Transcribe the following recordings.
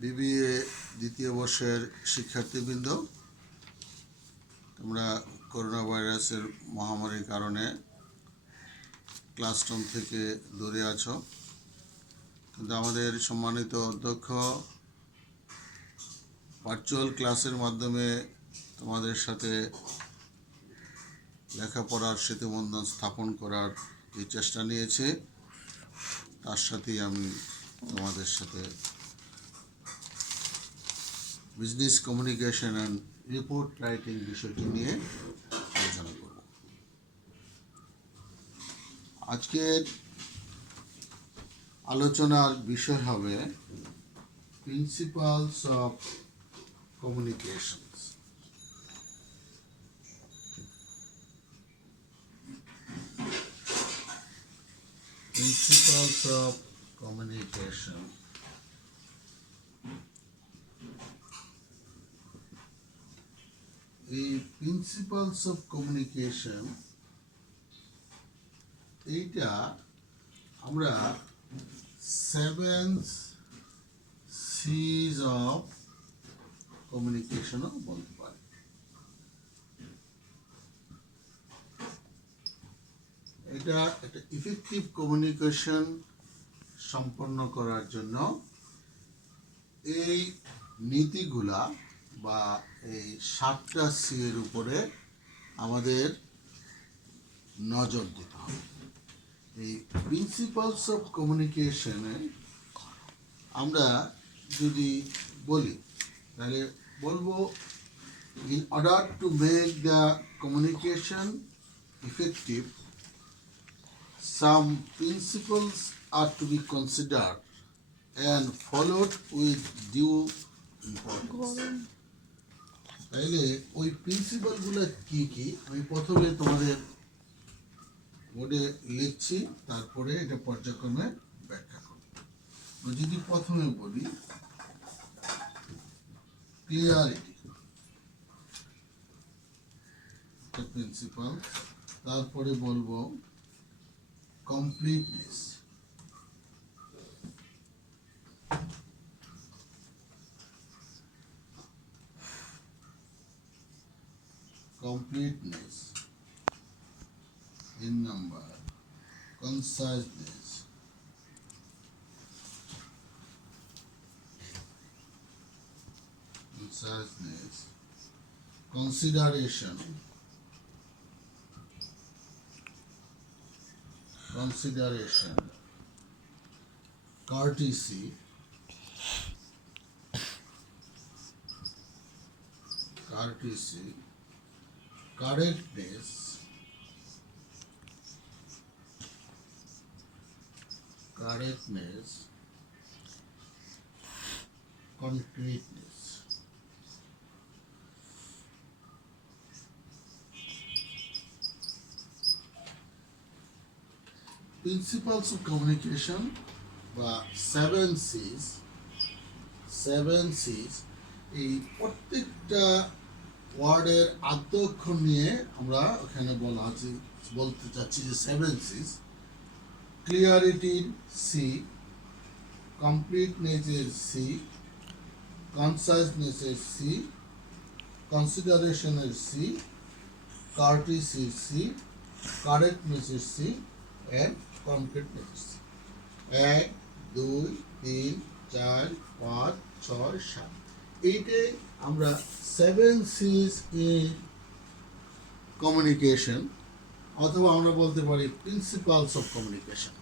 বিবিএ দ্বিতীয় বর্ষের শিক্ষার্থীবৃন্দ, তোমরা করোনা ভাইরাসের মহামারীর কারণে ক্লাসরুম থেকে দূরে আছো, কিন্তু আমাদের সম্মানিত অধ্যক্ষ ভার্চুয়াল ক্লাসের মাধ্যমে তোমাদের সাথে লেখাপড়ার সেতুবন্ধন স্থাপন করার যে চেষ্টা নিয়েছে, তার সাথেই আমি তোমাদের সাথে business communication and report writing বিষয়টি নিয়ে আলোচনা করব। আজকের আলোচনার বিষয় হবে principles of communications. Principles of communication. এই প্রিন্সিপালস অফ কমিউনিকেশন এইটা আমরা 7 C's অফ কমিউনিকেশনও বলতে পারি। এটা একটা ইফেক্টিভ কমিউনিকেশন সম্পন্ন করার জন্য এই নীতিগুলা বা এই 7টা সি এর উপরে আমাদের নজর দিতে হবে। এই প্রিন্সিপালস অফ কমিউনিকেশনে আমরা যদি বলি তাহলে বলবো, in order to make the communication effective, some principles are to be considered and followed with due importance. তাইলে ওই প্রিন্সিপালগুলো কি কি আমি প্রথমে তোমাদের বোর্ডে লিখছি, তারপরে এটা পর্যায়ক্রমে ব্যাখ্যা করব। যদি প্রথমে বলি ক্লিয়ারিটি প্রিন্সিপাল, তারপরে বলবো completeness, in number, conciseness, consideration, courtesy, correctness, concreteness. Principles of communication বা 7 C's, এই প্রত্যেকটা ওয়ার্ডের আদ্যক্ষর নিয়ে আমরা ওখানে বলতে চাচ্ছি যে 7 C's। ক্লিয়ারিটির সি, কমপ্লিটনেসের সি, কনসাইসনেসের সি, কনসিডারেশনের সি, কার্টিসির সি, কারেক্টনেসের সি এন্ড কনক্রিটনেস। 1 2 3 4 5 6 7, এইটাই আমরা 7 C's ইন কমিউনিকেশন, অথবা আমরা বলতে পারি প্রিন্সিপালস অফ কমিউনিকেশন।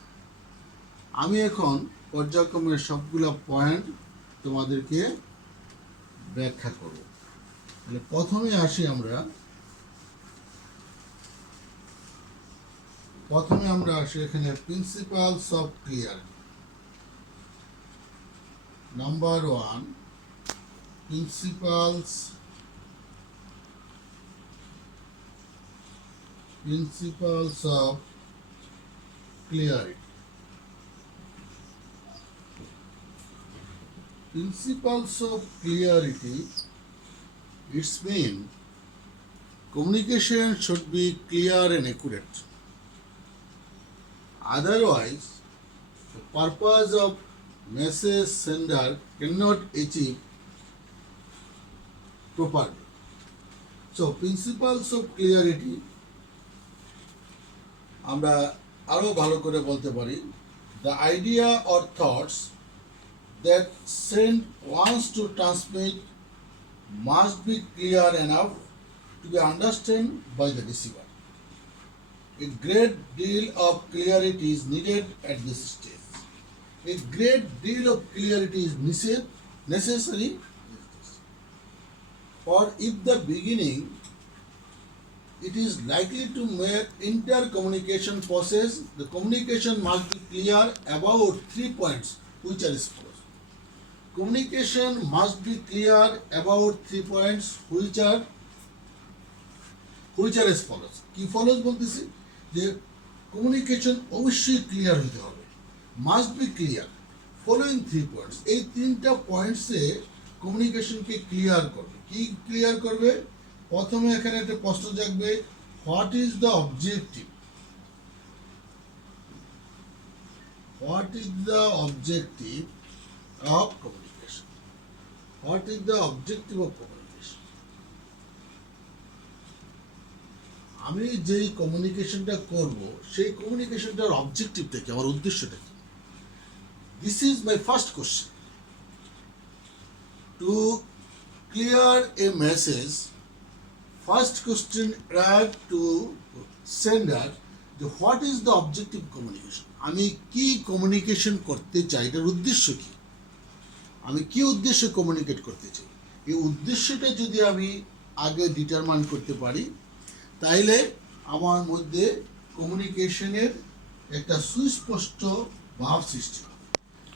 আমি এখন পর্যায়ক্রমে সবগুলো পয়েন্ট তোমাদেরকে ব্যাখ্যা করব। তাহলে প্রথমে আসি এখানে principles of clarity. Number 1, principles of clarity. Principles of clarity, its mean communication should be clear and accurate. Otherwise, the purpose of message sender cannot achieve properly. So principles of clarity আমরা আরো ভালো করে বলতে পারি, the idea or thoughts that sent wants to transmit must be clear enough to be understood by the receiver. A great deal of clarity is needed at this stage. A great deal of clarity is necessary, for if the beginning it is likely to make intercommunication process, the communication must be clear about 3 points which are as follows. Communication must be clear about 3 points which are as follows. কি follows বলতেছি যে কমিউনিকেশন অবশ্যই ক্লিয়ার হতে হবে, must be clear following 3 points. এই তিনটা পয়েন্টসে কমিউনিকেশনকে ক্লিয়ার করবে। কি ক্লিয়ার করবে? প্রথমে এখানে একটা প্রশ্ন জাগবে, what is the objective? What is the objective of communication? What is the objective of communication? আমি যেই কমিউনিকেশনটা করব সেই কমিউনিকেশনটার অবজেক্টিভটা কি, আমার উদ্দেশ্যটা কি? This is my first question. To clear a message, first question prior to sender, what is the objective communication? আমি কি কমিউনিকেশন করতে চাই, এটার উদ্দেশ্য কি, আমি কি উদ্দেশ্যে কমিউনিকেট করতে চাই, এই উদ্দেশ্যটা যদি আমি আগে ডিটারমাইন করতে পারি তাইলে আমার মধ্যে কমিউনিকেশনের একটা সুস্পষ্ট ভাব সৃষ্টি হবে।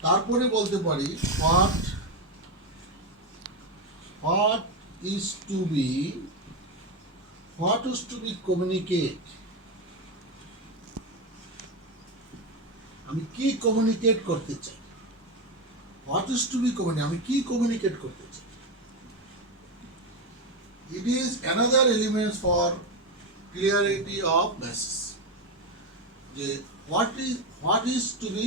তারপরে বলতে পারি what is to be communicate, আমি কি কমিউনিকেট করতে চাই, what is to be communicate, আমি কি কমিউনিকেট করতে চাই। It is another elements for clarity of message, যে what is to be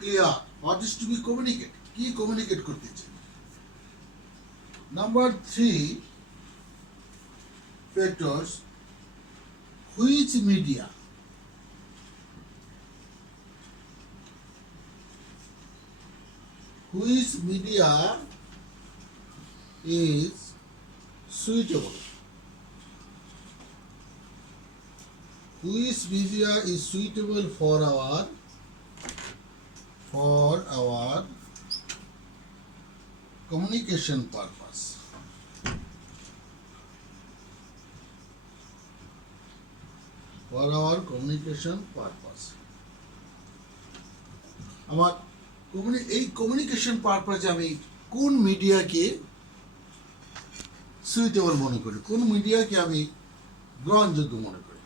clear, what is to be communicate, কি কমিউনিকেট করতে চাই। Number 3 factors, which media is suitable, which media is suitable for our communication purpose. For our communication purpose. আমার এই কমিউনিকেশন পারপাসে আমি কোন মিডিয়াকে সুইটেবল মনে করি, কোন মিডিয়াকে আমি গ্রহণযোগ্য মনে করি।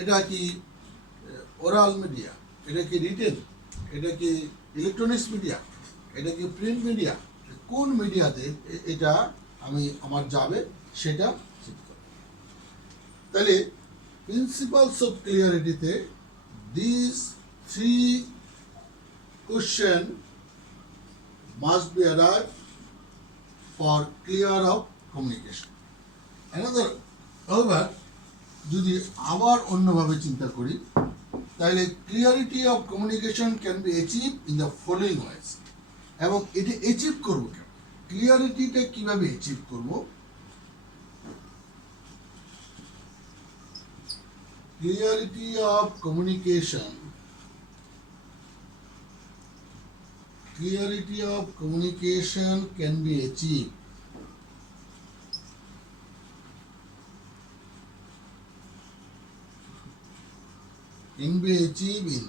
এটা কি ওরাল মিডিয়া, এটা কি রিটেন, এটা কি ইলেকট্রনিক্স মিডিয়া, এটা কি প্রিন্ট মিডিয়া, কোন মিডিয়াতে এটা আমি আমার যাবে সেটা ঠিক করব। তাহলে principles of clarity তে these 3 question must be arrived for clear of communication. Another, however, যদি আবার অন্যভাবে চিন্তা করি তাহলে clarity of communication can be achieve in the following ways. এবং এটি অ্যাচিভ করবো কেন, ক্লিয়ারিটিটা কিভাবে অ্যাচিভ করবো? Clarity of communication can be achieved in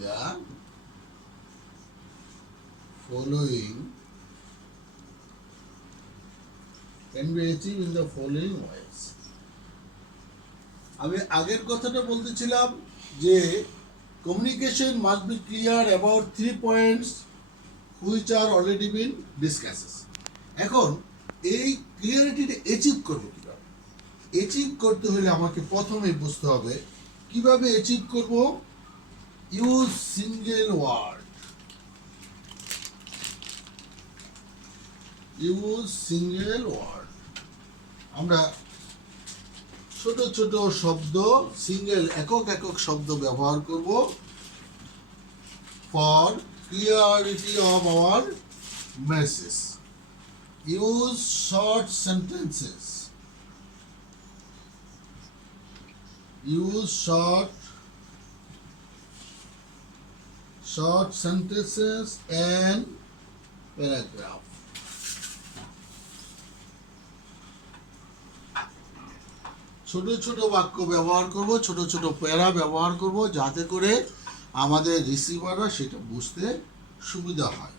the following ways. আমি আগের কথাটা বলতেছিলাম যে communication must be clear about 3 points which are already been discussed. এখন এই ক্লিয়ারিটিটা অ্যাচিভ করবো কিভাবে? অ্যাচিভ করতে হলে আমাকে প্রথমে বুঝতে হবে কিভাবে অ্যাচিভ করব। Use single word, use single word. আমরা ছোট ছোট শব্দ, সিঙ্গেল একক একক শব্দ ব্যবহার করব for clarity of our message. Use short sentences. Use short sentences and paragraph. ছোট ছোট বাক্য ব্যবহার করব, ছোট ছোট প্যারা ব্যবহার করব, যাতে করে আমাদের রিসিভাররা সেটা বুঝতে সুবিধা হয়।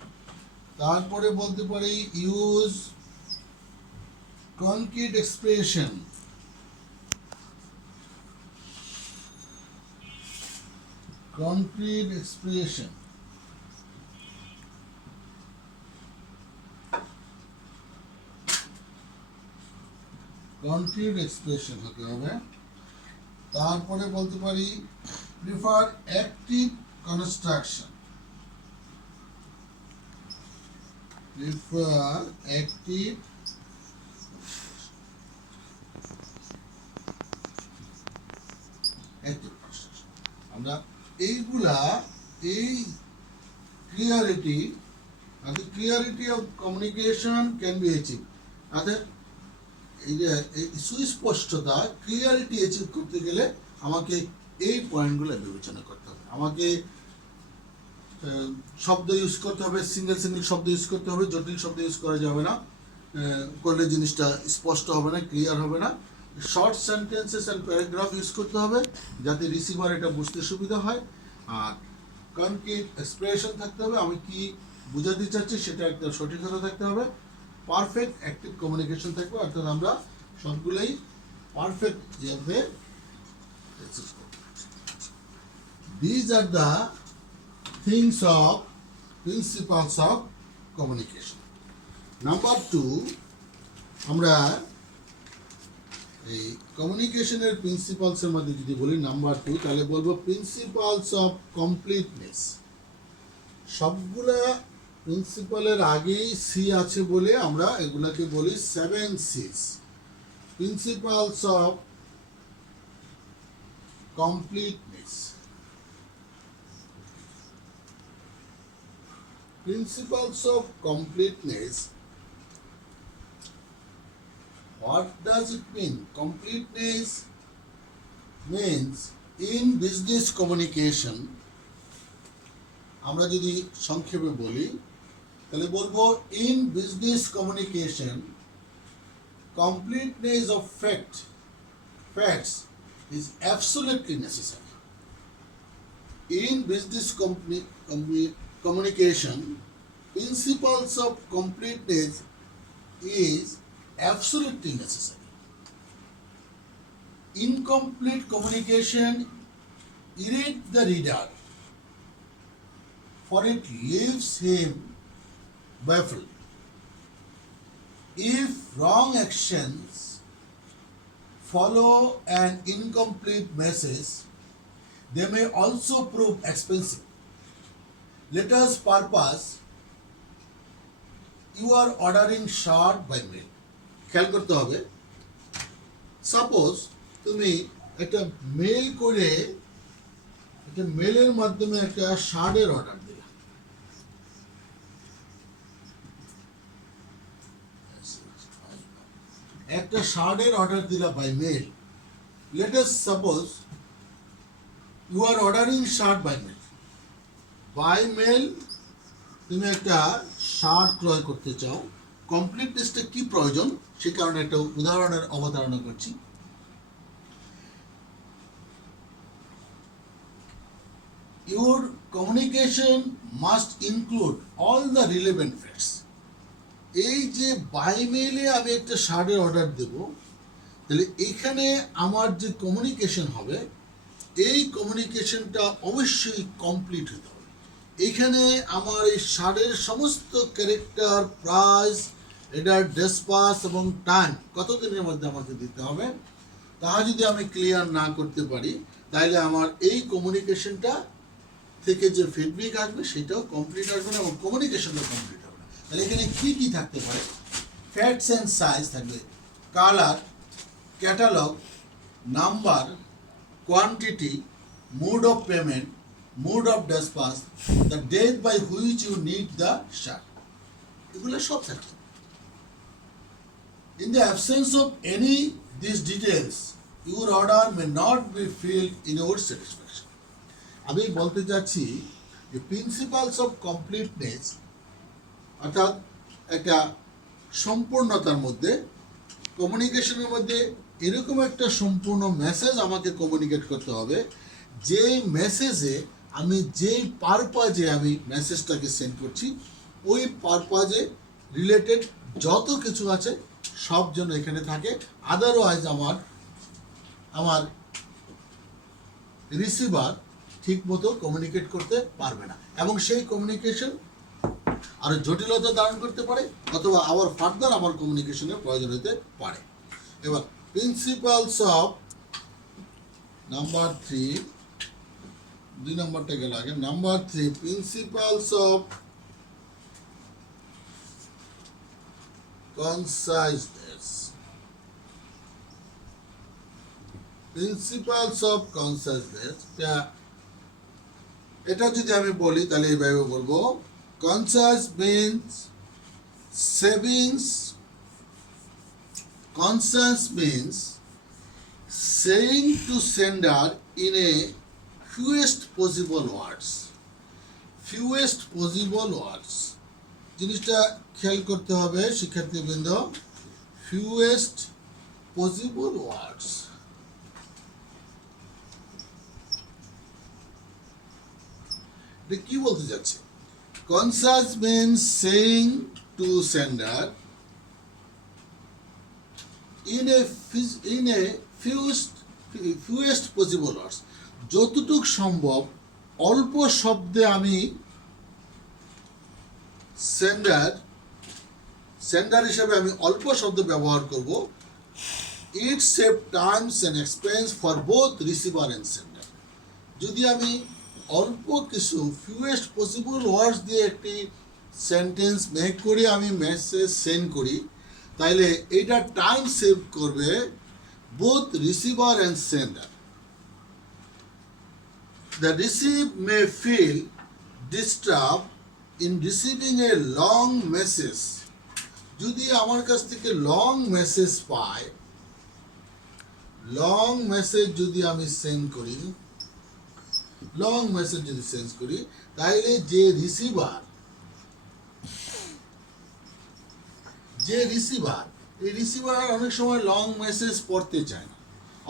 তারপরে বলতে পারি use concrete expression. Concrete expression. Concrete expression হতে হবে। তারপরে বলতে পারি prefer active construction. Prefer active construction. আমরা এইগুলা এই clarity of communication can be achieve. অর্থাৎ এই যে সুস্পষ্টতা, ক্লিয়ারিটি অ্যাচিভ করতে গেলে আমাকে এই পয়েন্টগুলো বিবেচনা করতে হবে। আমাকে শব্দ ইউজ করতে হবে, সিঙ্গেল শব্দ ইউজ করতে হবে, জটিল শব্দ ইউজ করা যাবে না, করলে জিনিসটা স্পষ্ট হবে না, ক্লিয়ার হবে না। Short sentences and paragraph use করতে হবে যাতে রিসিভার এটা বুঝতে সুবিধা হয়। আর কনক্রিট এক্সপ্রেশন থাকতে হবে, আমি কি বোঝাতে চাচ্ছি সেটা একটা সঠিকতা থাকতে হবে। পারফেক্ট অ্যাক্টিভ কমিউনিকেশন থাকবে, অর্থাৎ আমরা সবগুলোই পারফেক্ট যাবে। These are the things of principles of communication. Number 2, আমরা এই কমিউনিকেশনের প্রিন্সিপালসের মধ্যে যদি বলি নাম্বার 2, তাহলে বলবো প্রিন্সিপালস অফ কমপ্লিটনেস। সবগুলা প্রিন্সিপালের আগেই সি আছে বলে আমরা এগুলাকে বলি 7 C's। Principles of completeness. Principles of completeness. What does it mean? Completeness means in business communication, আমরা যদি সংক্ষেপে বলি তাহলে বলবো in business communication, completeness of facts is absolutely necessary. In business communication, principles of completeness is absolutely necessary. Incomplete communication irritates the reader, for it leaves him baffled. If wrong actions follow an incomplete message, they may also prove expensive. Let us purpose you are ordering shirt by mail. খেয়াল করতে হবে, সাপোজ তুমি একটা মেল করে একটা মেলের মাধ্যমে একটা শার্টের অর্ডার দিলা। একটা শার্টের অর্ডার দিলা by mail. Let us suppose you are ordering shirt by mail. By mail তুমি একটা শার্ট ক্রয় করতে চাও। কমপ্লিটনেসটা কি প্রয়োজন সে কারণে একটা উদাহরণের অবতারণা করছি। Your communication must include all the relevant facts. এই যে বাই মেইলে আমি একটা শার্টের অর্ডার দেব, তাহলে এখানে আমার যে কমিউনিকেশন হবে এই কমিউনিকেশনটা অবশ্যই কমপ্লিট হতে হবে। এখানে আমার এই শার্টের সমস্ত ক্যারেক্টার, প্রাইস, এটার ডেসপাস এবং টাইম কত দিনের মধ্যে আমাকে দিতে হবে, তা যদি আমি ক্লিয়ার না করতে পারি তাহলে আমার এই কমিউনিকেশনটা থেকে যে ফিডব্যাক আসবে সেটাও কমপ্লিট আসবে না এবং কমিউনিকেশনটাও কমপ্লিট হবে না। তাহলে এখানে কী কী থাকতে পারে ফ্যাক্টস অ্যান্ড সাইজ থাকবে, colour, catalogue, number, quantity, mode of payment, mode of dispatch, the date by which you need the shirt, এগুলো সব থাকবে। In the absence of any these details, your order may not be filled in your satisfaction. আমি বলতে যাচ্ছি যে principles of completeness, অর্থাৎ একটা সম্পূর্ণতার মধ্যে, কমিউনিকেশনের মধ্যে এরকম একটা সম্পূর্ণ মেসেজ আমাকে কমিউনিকেট করতে হবে, যে মেসেজে আমি যেই পারপাজে আমি মেসেজটাকে সেন্ড করছি ওই পারপাজে রিলেটেড যত কিছু আছে সব যেন এখানে থাকে, আদারওয়াইজ আমার রিসিভার ঠিক মতো কমিউনিকেট করতে পারবে না, এবং সেই কমিউনিকেশন আরো জটিলতা ধারণ করতে পারে, অথবা আবার ফার্দার আমার কমিউনিকেশনের প্রয়োজন হতে পারে। এবার প্রিন্সিপালস অফ নাম্বার 3, 2 নম্বরটা গেল আগে, number 3, principles of conciseness. Principles of conciseness, এটা যদি আমি বলি তাহলে এইভাবে বলবো, concise means savings, concise means saying to sender in a fewest possible words. Fewest possible words জিনিসটা খেয়াল করতে হবে শিক্ষার্থীবৃন্দ, ফিউয়েস্ট পসিবল ওয়ার্ডস। এটা কি বলতে যাচ্ছে? Concise means saying to sender in a fewest possible words, যতটুক সম্ভব অল্প শব্দে আমি সেন্ডার হিসেবে আমি অল্প শব্দ ব্যবহার করব। ইট save Times and expense for both receiver and sender. যদি আমি অল্প কিছু ফিউয়েস্ট পসিবল ওয়ার্ডস দিয়ে একটি সেন্টেন্স মেক করে আমি মেসেজ সেন্ড করি, তাইলে এটা টাইম সেভ করবে both receiver and sender. The receive may feel disturb in receiving a long message. যদি আমার কাছ থেকে লং মেসেজ পাই, লং মেসেজ যদি আমি সেন্ড করি, লং মেসেজ যদি সেন্ড করি, তাইলে যে রিসিভার এই রিসিভার অনেক সময় লং মেসেজ পড়তে চায় না,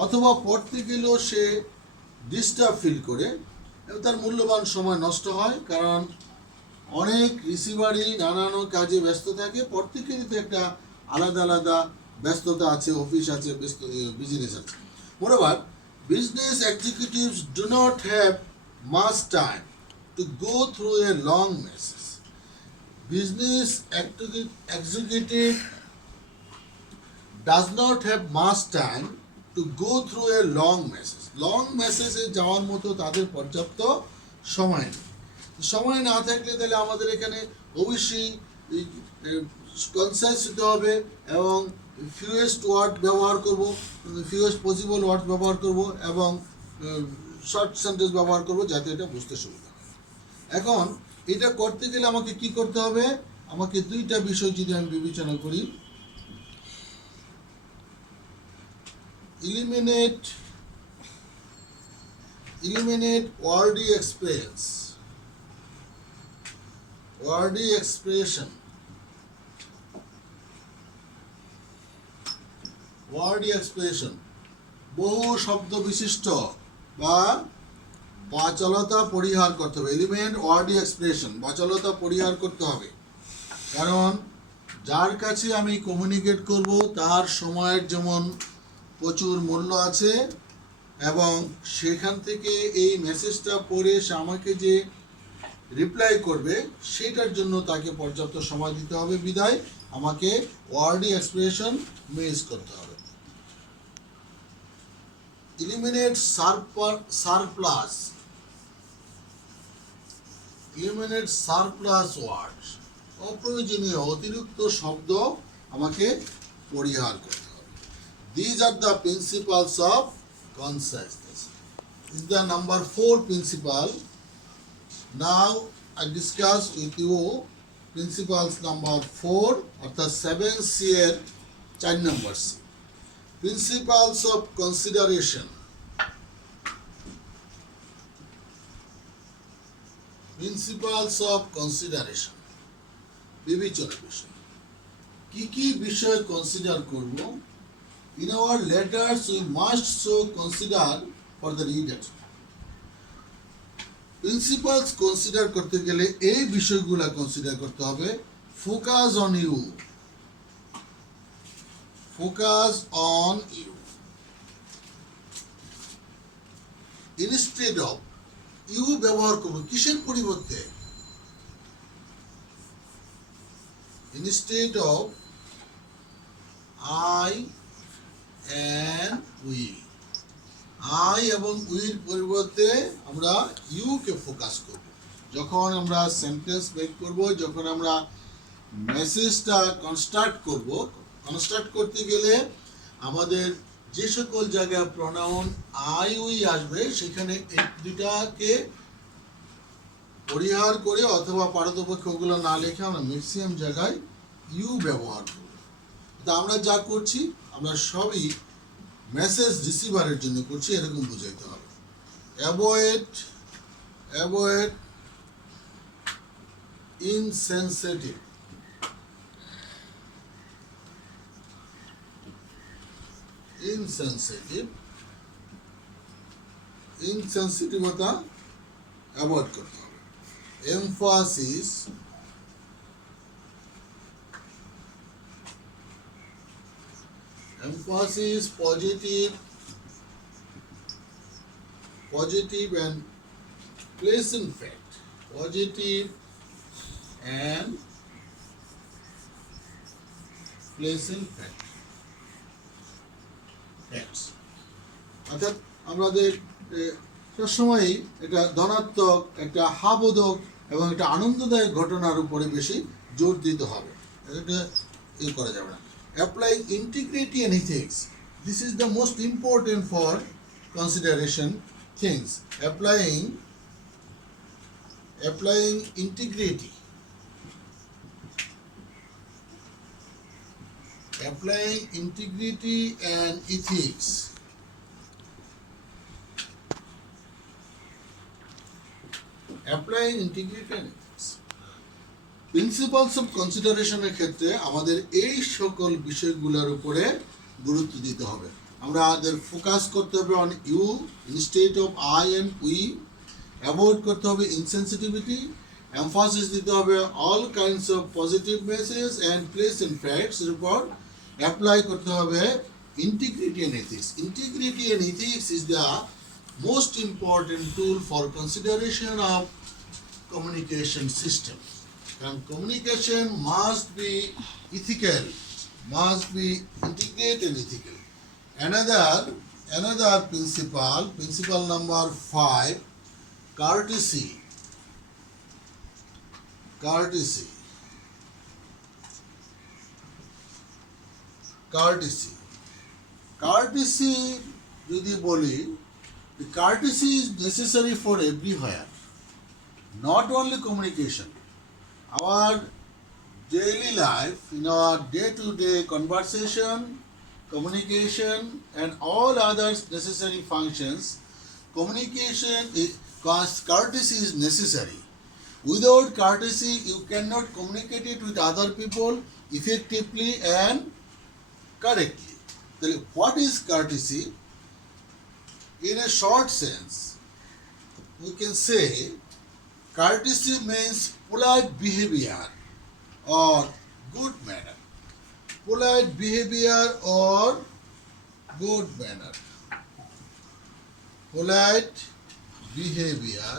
অথবা পড়তে গেলেও সে ডিস্টার্ব ফিল করে এবং তার মূল্যবান সময় নষ্ট হয়, কারণ অনেক রিসিভারই নানান কাজে ব্যস্ত থাকে। প্রত্যেকেরই তো একটা আলাদা আলাদা ব্যস্ততা আছে, অফিস আছে, বিজনেস আছে। মোreover, business executives do not have much time to go through a long message. Business executive does not have much time to go through a long message. Long মেসেজে যাওয়ার মতো তাদের পর্যাপ্ত সময় নেই। সময় না থাকলে তাহলে আমাদের এখানে অবশ্যই কনসাইজ হতে হবে এবং ফিউয়েস্ট ওয়ার্ড ব্যবহার করব, ফিউয়েস্ট পসিবল ওয়ার্ড ব্যবহার করব এবং শর্ট সেন্টেন্স ব্যবহার করব, যাতে এটা বুঝতে সুবিধা হয়। এখন এটা করতে গেলে আমাকে কি করতে হবে? আমাকে দুইটা বিষয় যদি আমি বিবেচনা করি, eliminate wordy expression, বহু শব্দ বিশিষ্ট বা বাচালতা পরিহার করতে হবে। এলিমেন্ট ওয়ার্ডি এক্সপ্রেশন, বাচালতা পরিহার করতে হবে, কারণ যার কাছে আমি কমিউনিকেট করব তার সময়ের যেমন প্রচুর মূল্য আছে, এবং সেখান থেকে এই মেসেজটা পড়ে সে আমাকে যে রিপ্লাই করবে সেটার জন্য তাকে পর্যাপ্ত সময় দিতে হবে। বিধায় আমাকে ওয়ার্ডি এক্সপ্রেশন মিস করতে হবে। eliminate surplus words, অপ্রয়োজনীয় অতিরিক্ত শব্দ আমাকে পরিহার করতে হবে। These are the principles of consciousness. This is the number 4 principle. Now I discuss with you principles number 4 অর্থাৎ 7C এর 4 নম্বর C. Principles of consideration. Principles of consideration. বিবেচনা বিষয়। কি বিষয় কনসিডার করব? In our letters we must so consider for the reader. Principles consider করতে গেলে এই বিষয়গুলো কনসিডার করতে হবে। Focus on you. Focus on you. Instead of you ব্যবহার করব কিসের পরিবর্তে? Instead of I and we. I এবং we এর পরিবর্তে আমরা you কে ফোকাস করব। যখন আমরা সেন্টেন্স মেক করব, যখন আমরা মেসেজটা কনস্ট্রাক্ট করতে গেলে আমাদের যে সকল জায়গায় প্রোনাউন আই উই আসবে সেখানে এই দুটাকে পরিহার করে অথবা পারতপক্ষে ওগুলো না লিখে আমরা ম্যাক্সিমাম জায়গায় ইউ ব্যবহার করব। তা আমরা যা করছি আমরা সবই মেসেজ রিসিভারের জন্য করছি, এরকম বুঝাইতে হবে। Avoid insensitive. ইনসেনসিটিভতা অ্যাভয়েড করতে হবে। Emphasis positive and pleasant fact. Positive and pleasant facts. অর্থাৎ আমাদের সবসময়ই এটা ধনাত্মক, একটা হাবোধক এবং একটা আনন্দদায়ক ঘটনার উপরে বেশি জোর দিতে হবে। এটা করা যাবে না। Applying integrity and ethics. This is the most important for consideration things. Applying integrity. Applying integrity and ethics. Applying integrity and ethics. Principles of কনসিডারেশনের ক্ষেত্রে আমাদের এই সকল বিষয়গুলোর উপরে গুরুত্ব দিতে হবে। আমাদের ফোকাস করতে হবে on you instead of I and we. Avoid করতে হবে ইনসেনসিটিভিটি। এমফাসিস দিতে হবে all kinds of positive message and place in facts এর উপর। অ্যাপ্লাই করতে হবে integrity and ethics. Integrity and ethics is the most important tool for consideration of communication system. And communication must be ethical, must be integrated and ethical. Another principle number 5, courtesy. Courtesy যদি বলি, the courtesy is necessary for everywhere, not only communication. Our daily life, in our day-to-day conversation, communication, and all other necessary functions, courtesy is necessary. Without courtesy, you cannot communicate it with other people effectively and correctly. Then what is courtesy? In a short sense, we can say courtesy means polite behavior or good manner. Polite behavior or good manner. Polite behavior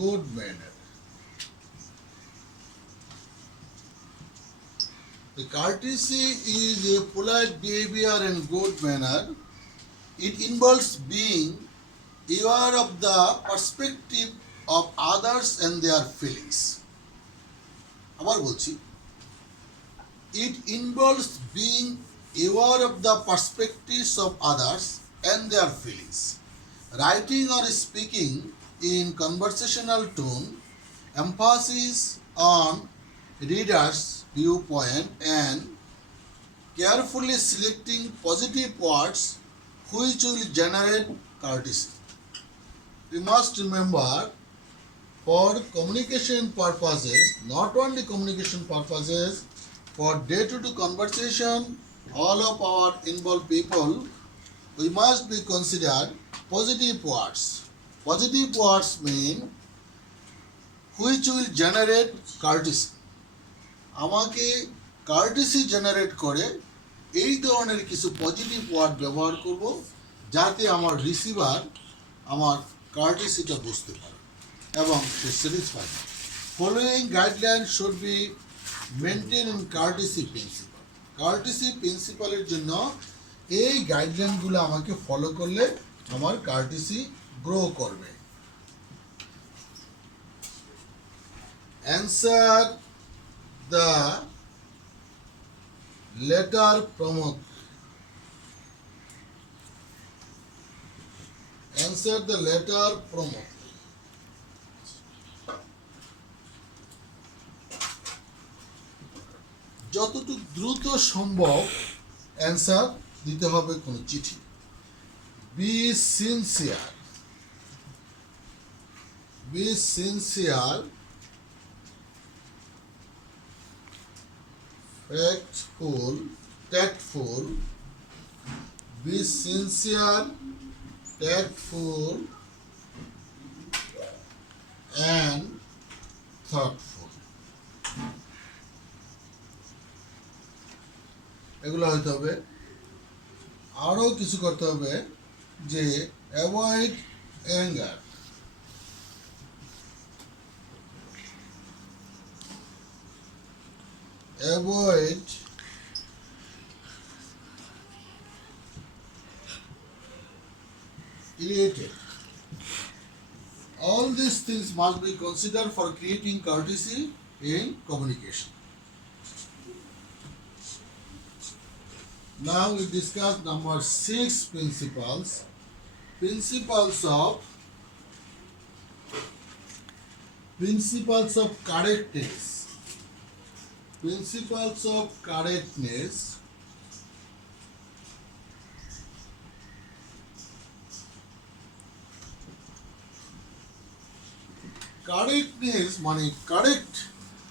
good manner. The courtesy is a polite behavior and good manner. It involves being aware of the perspective of others and their feelings. আবার বলছি, it involves being aware of the perspectives of others and their feelings. Writing or speaking in conversational tone emphasis on readers' viewpoint and carefully selecting positive words which will generate courtesy. We must remember, for communication purposes, not only communication purposes, for day-to-day conversation, all of our involved people, we must be considered positive words. Positive words mean which will generate courtesy. আমাকে courtesy generate করে এই ধরনের কিছু positive word ব্যবহার করব যাতে আমার রিসিভার আমার কার্টেসিটা বুঝতে পারে এবং সে স্যাটিসফাই হয়। Following guideline should be maintain in courtesy principal. Courtesy প্রিন্সিপালের জন্য এই গাইডলাইনগুলো আমাকে ফলো করলে আমার কার্টেসি গ্রো করবে। Answer the letter promote. Answer the letter promote. যতটুকু দ্রুত সম্ভব অ্যান্সার দিতে হবে কোন চিঠি। Be sincere, be sincere, factful, tactful, be sincere, tactful, and thoughtful. এগুলো হইতে হবে। আরও কিছু করতে হবে যে avoid anger, avoid irritated. All these things must be considered for creating courtesy in communication. Now we discuss number 6 principles. Principles of correctness. Principles of correctness. Correctness মানে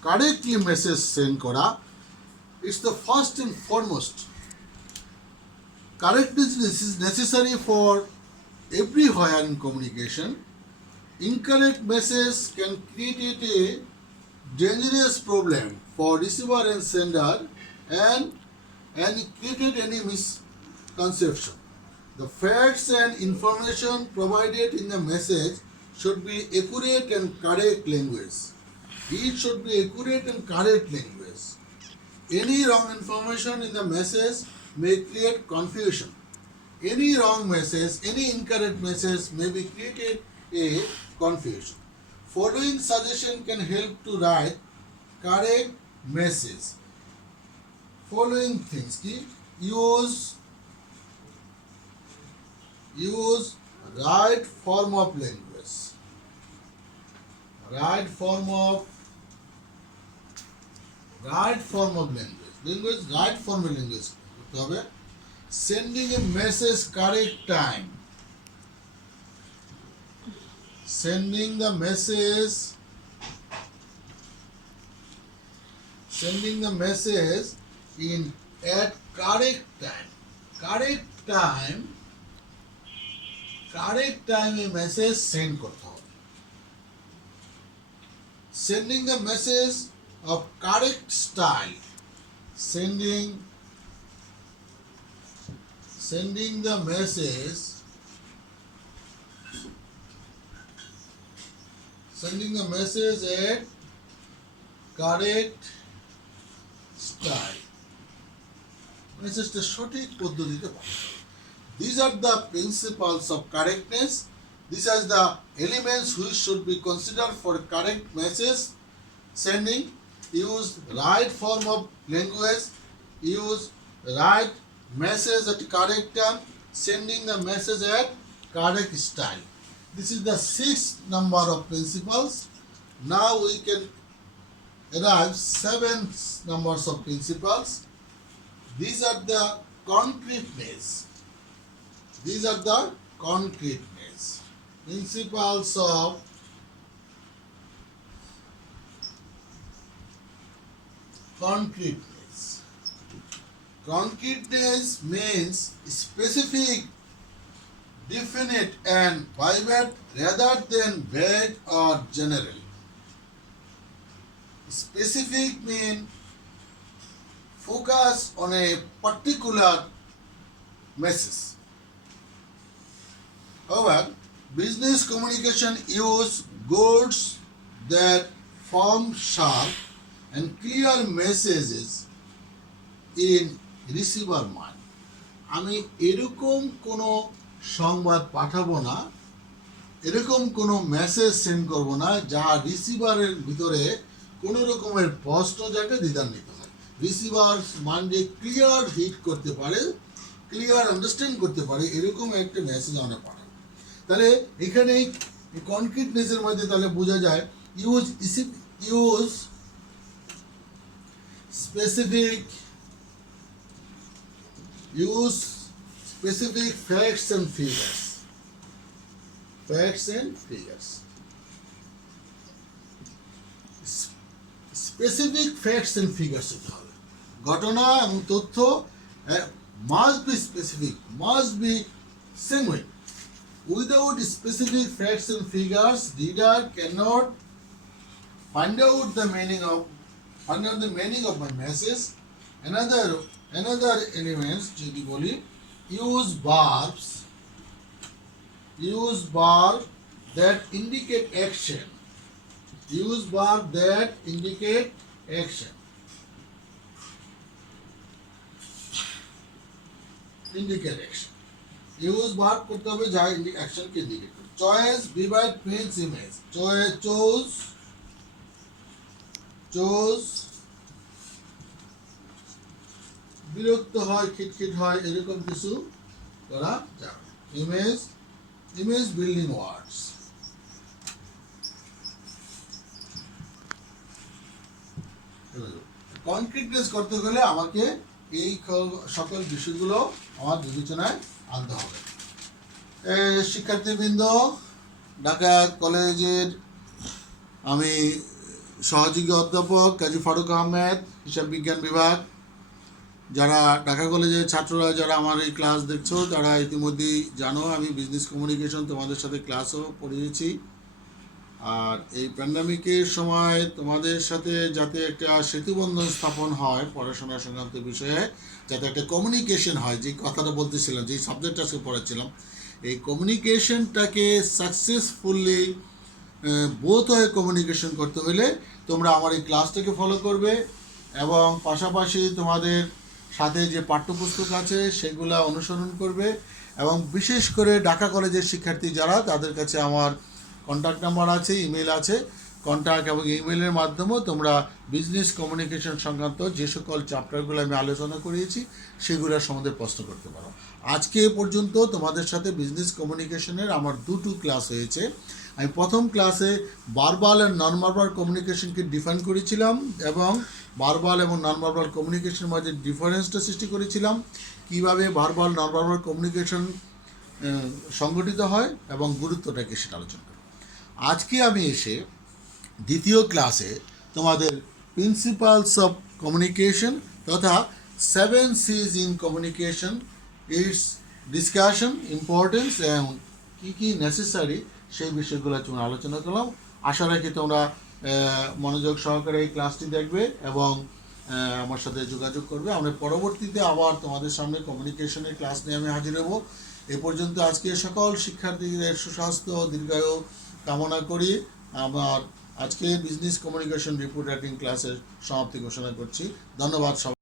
correctly message send করা, it's the first and foremost. Correctness is necessary for everywhere in communication. Incorrect message can create a dangerous problem for receiver and sender and create any misconception. The facts and information provided in the message should be accurate and correct language. It should be accurate and correct language. Any wrong information in the message may create confusion. Any wrong message, any incorrect message may be created a confusion. Following suggestion can help to write correct message. Following things ki use right form of language. Right form of language. Right form of language. Sending a message correct time. Sending the message in at correct time. Correct time a message send করতে হবে। Sending the message of correct style. Sending the message at correct style. মেসেজটা সঠিক পদ্ধতিতে পাঠাতে হবে। These are the principles of correctness. These are the elements which should be considered for correct message sending. Use right form of language, use right message at correct time, sending the message at correct style. This is the 6th number of principles. Now we can arrive 7 numbers of principles. These are the concreteness. These are the concreteness. Principles of concreteness. Concreteness means specific, definite and vivid rather than vague or general. Specific means focus on a particular message. However, business communication use words that form sharp and clear messages in receiver mind. আমি এরকম কোনো সংবাদ পাঠাবো না, এরকম কোনো message send করব না যা রিসিভারের ভিতরে কোনো রকমের প্রশ্ন যাকে দ্বিধান্বিত হয়। রিসিভার মাইন্ডে ক্লিয়ার হিট করতে পারে, ক্লিয়ার আন্ডারস্ট্যান্ড করতে পারে, এরকম একটা মেসেজ আমরা পাঠাবো। তাহলে এখানে কনক্রিটনেসের মধ্যে তাহলে বোঝা যায় use specific facts and figures. Specific facts and figures হতে হবে। ঘটনা এবং তথ্য must be specific, must be genuine. Without specific facts and figures, reader cannot find out the meaning of my message. Another elements যদি বলি use verb that indicate action. Use verb that indicate action. Use verb করতে হবে যা action কে indicate করে। Choice vivid means image. chose বিরক্ত হয়, খিটখিট হয়, এরকম কিছু করা যাবে। ইমেজ বিল্ডিং ওয়ার্ডস। কনক্রিটনেস করতে গেলে আমাকে এই সকল বিষয়গুলো আমার বিবেচনায় আনতে হবে। শিক্ষার্থীবৃন্দ, ঢাকা কলেজের আমি সহযোগী অধ্যাপক কাজী ফারুক আহমেদ, হিসাব বিজ্ঞান বিভাগ। যারা ঢাকা কলেজের ছাত্ররা যারা আমার এই ক্লাস দেখছো তারা ইতিমধ্যেই জানো আমি বিজনেস কমিউনিকেশন তোমাদের সাথে ক্লাসও পড়িয়েছি। আর এই প্যান্ডামিকের সময় তোমাদের সাথে যাতে একটা সেতুবন্ধন স্থাপন হয় পড়াশোনা সংক্রান্ত বিষয়ে, যাতে একটা কমিউনিকেশন হয়, যে কথাটা বলতেছিলাম, যে সাবজেক্টটা আজকে পড়াচ্ছিলাম, এই কমিউনিকেশনটাকে সাকসেসফুলি বোথ হয়ে কমিউনিকেশন করতে হলে তোমরা আমার এই ক্লাসটাকে ফলো করবে এবং পাশাপাশি তোমাদের সাথে যে পাঠ্যপুস্তক আছে সেগুলো অনুসরণ করবে। এবং বিশেষ করে ঢাকা কলেজের শিক্ষার্থী যারা, তাদের কাছে আমার কন্ট্যাক্ট নাম্বার আছে, ইমেল আছে। কন্ট্যাক্ট এবং ইমেলের মাধ্যমেও তোমরা বিজনেস কমিউনিকেশন সংক্রান্ত যে সকল চ্যাপ্টারগুলো আমি আলোচনা করিয়েছি সেগুলোর সম্বন্ধে প্রশ্ন করতে পারো। আজকে এ পর্যন্ত তোমাদের সাথে বিজনেস কমিউনিকেশনের আমার 2টো ক্লাস হয়েছে। আমি প্রথম ক্লাসে ভার্বাল অ্যান্ড নন ভার্বাল কমিউনিকেশনকে ডিফাইন করেছিলাম এবং ভার্বাল এবং নন ভার্বাল কমিউনিকেশনের মধ্যে ডিফারেন্সটা সৃষ্টি করেছিলাম, কীভাবে ভার্বাল নন ভার্বাল কমিউনিকেশন সংগঠিত হয় এবং গুরুত্বটাকে সেটা আলোচনা করি। আজকে আমি এসে দ্বিতীয় ক্লাসে তোমাদের প্রিন্সিপালস অফ কমিউনিকেশন তথা 7 C's in communication, it's discussion, importance এবং কী কী নেসেসারি সেই বিষয়গুলো তোমরা আলোচনা করলাম। আশা রাখি তোমরা মনোযোগ সহকারে এই ক্লাসটি দেখবে এবং আমার সাথে যোগাযোগ করবে। আমরা পরবর্তীতে আবার তোমাদের সামনে কমিউনিকেশনের ক্লাস নিয়ে আমি হাজির হব। এ পর্যন্ত আজকে সকল শিক্ষার্থীদের সুস্বাস্থ্য ও দীর্ঘায়ু কামনা করি আমার আজকে বিজনেস কমিউনিকেশন রিপোর্ট রাইটিং ক্লাসের সমাপ্তি ঘোষণা করছি। ধন্যবাদ সবাই।